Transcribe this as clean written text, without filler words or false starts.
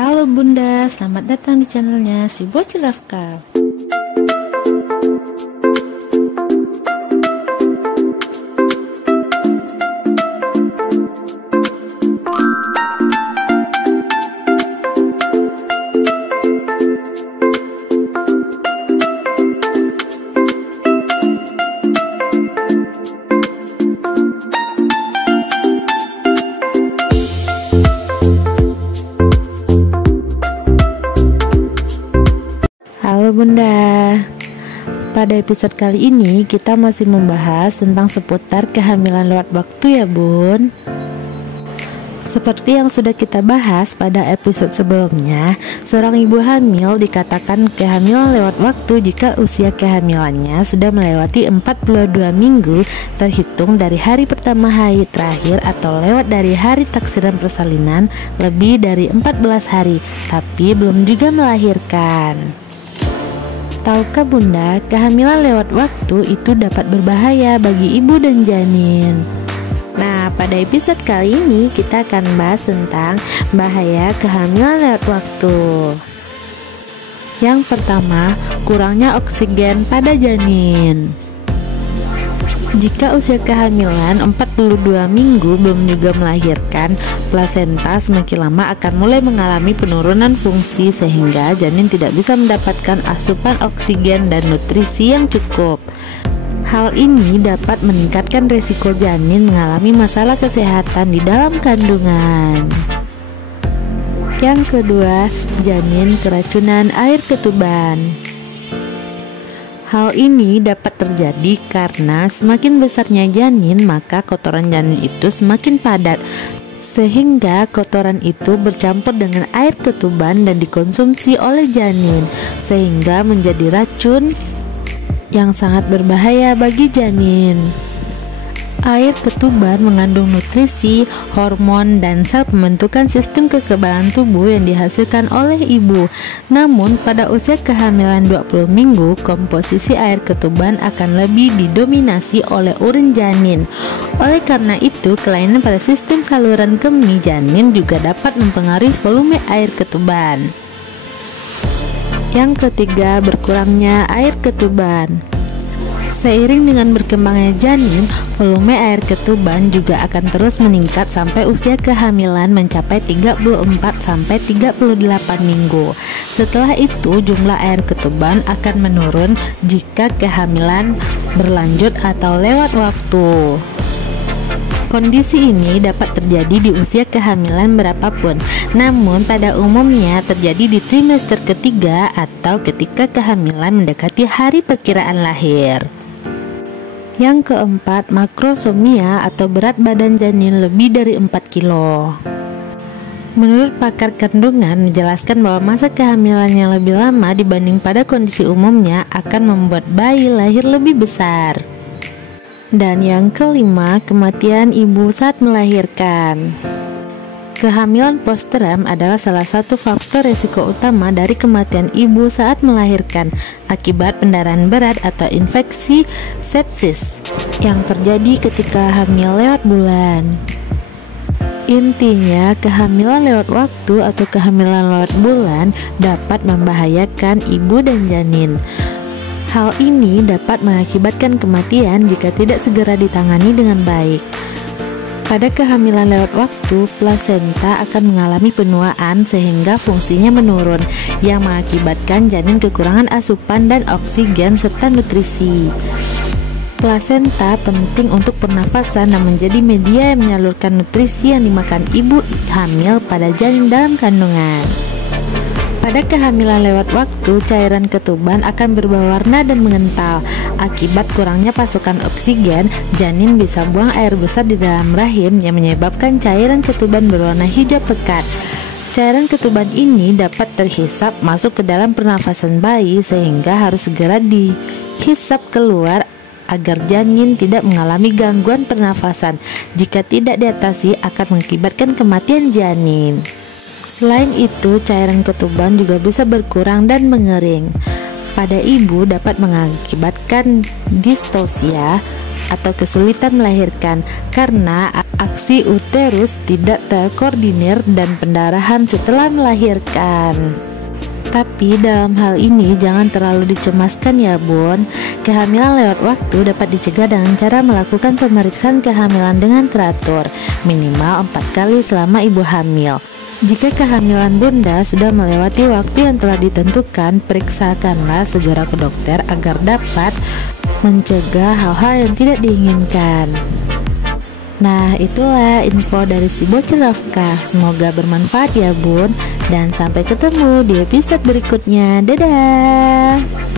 Halo Bunda, selamat datang di channelnya si Bocil Rafkal. Halo Bunda, pada episode kali ini kita masih membahas tentang seputar kehamilan lewat waktu ya Bun. Seperti yang sudah kita bahas pada episode sebelumnya, seorang ibu hamil dikatakan kehamilan lewat waktu jika usia kehamilannya sudah melewati 42 minggu terhitung dari hari pertama haid terakhir atau lewat dari hari taksiran persalinan lebih dari 14 hari tapi belum juga melahirkan. Tahukah Bunda, kehamilan lewat waktu itu dapat berbahaya bagi ibu dan janin. Nah, pada episode kali ini kita akan bahas tentang bahaya kehamilan lewat waktu. Yang pertama, kurangnya oksigen pada janin. Jika usia kehamilan 42 minggu belum juga melahirkan, plasenta semakin lama akan mulai mengalami penurunan fungsi sehingga janin tidak bisa mendapatkan asupan oksigen dan nutrisi yang cukup. Hal ini dapat meningkatkan risiko janin mengalami masalah kesehatan di dalam kandungan. Yang kedua, janin keracunan air ketuban. Hal ini dapat terjadi karena semakin besarnya janin, maka kotoran janin itu semakin padat, sehingga kotoran itu bercampur dengan air ketuban dan dikonsumsi oleh janin, sehingga menjadi racun yang sangat berbahaya bagi janin. Air ketuban mengandung nutrisi, hormon, dan sel pembentukan sistem kekebalan tubuh yang dihasilkan oleh ibu. Namun pada usia kehamilan 20 minggu, komposisi air ketuban akan lebih didominasi oleh urin janin. Oleh karena itu, kelainan pada sistem saluran kemih janin juga dapat mempengaruhi volume air ketuban. Yang ketiga, berkurangnya air ketuban. Seiring dengan berkembangnya janin, volume air ketuban juga akan terus meningkat sampai usia kehamilan mencapai 34-38 minggu. Setelah itu, jumlah air ketuban akan menurun jika kehamilan berlanjut atau lewat waktu. Kondisi ini dapat terjadi di usia kehamilan berapapun, namun pada umumnya terjadi di trimester ketiga atau ketika kehamilan mendekati hari perkiraan lahir. Yang keempat, makrosomia atau berat badan janin lebih dari 4 kilo. Menurut pakar kandungan menjelaskan bahwa masa kehamilan yang lebih lama dibanding pada kondisi umumnya akan membuat bayi lahir lebih besar. Dan yang kelima, kematian ibu saat melahirkan. Kehamilan postpartum adalah salah satu faktor risiko utama dari kematian ibu saat melahirkan akibat pendarahan berat atau infeksi sepsis yang terjadi ketika hamil lewat bulan. Intinya, kehamilan lewat waktu atau kehamilan lewat bulan dapat membahayakan ibu dan janin. Hal ini dapat mengakibatkan kematian jika tidak segera ditangani dengan baik. Pada kehamilan lewat waktu, plasenta akan mengalami penuaan sehingga fungsinya menurun, yang mengakibatkan janin kekurangan asupan dan oksigen serta nutrisi. Plasenta penting untuk pernafasan dan menjadi media yang menyalurkan nutrisi yang dimakan ibu hamil pada janin dalam kandungan. Pada kehamilan lewat waktu, cairan ketuban akan berubah warna dan mengental. Akibat kurangnya pasokan oksigen, janin bisa buang air besar di dalam rahim yang menyebabkan cairan ketuban berwarna hijau pekat. Cairan ketuban ini dapat terhisap masuk ke dalam pernafasan bayi sehingga harus segera dihisap keluar agar janin tidak mengalami gangguan pernafasan. Jika tidak diatasi akan mengakibatkan kematian janin. Selain itu, cairan ketuban juga bisa berkurang dan mengering. Pada ibu dapat mengakibatkan distosia atau kesulitan melahirkan karena aksi uterus tidak terkoordinir, dan pendarahan setelah melahirkan. Tapi dalam hal ini jangan terlalu dicemaskan ya bun. Kehamilan lewat waktu dapat dicegah dengan cara melakukan pemeriksaan kehamilan dengan teratur, minimal 4 kali selama ibu hamil. Jika kehamilan bunda sudah melewati waktu yang telah ditentukan, periksakanlah segera ke dokter agar dapat mencegah hal-hal yang tidak diinginkan. Nah, itulah info dari si bocil nafkah. Semoga bermanfaat ya bun, dan sampai ketemu di episode berikutnya. Dadah.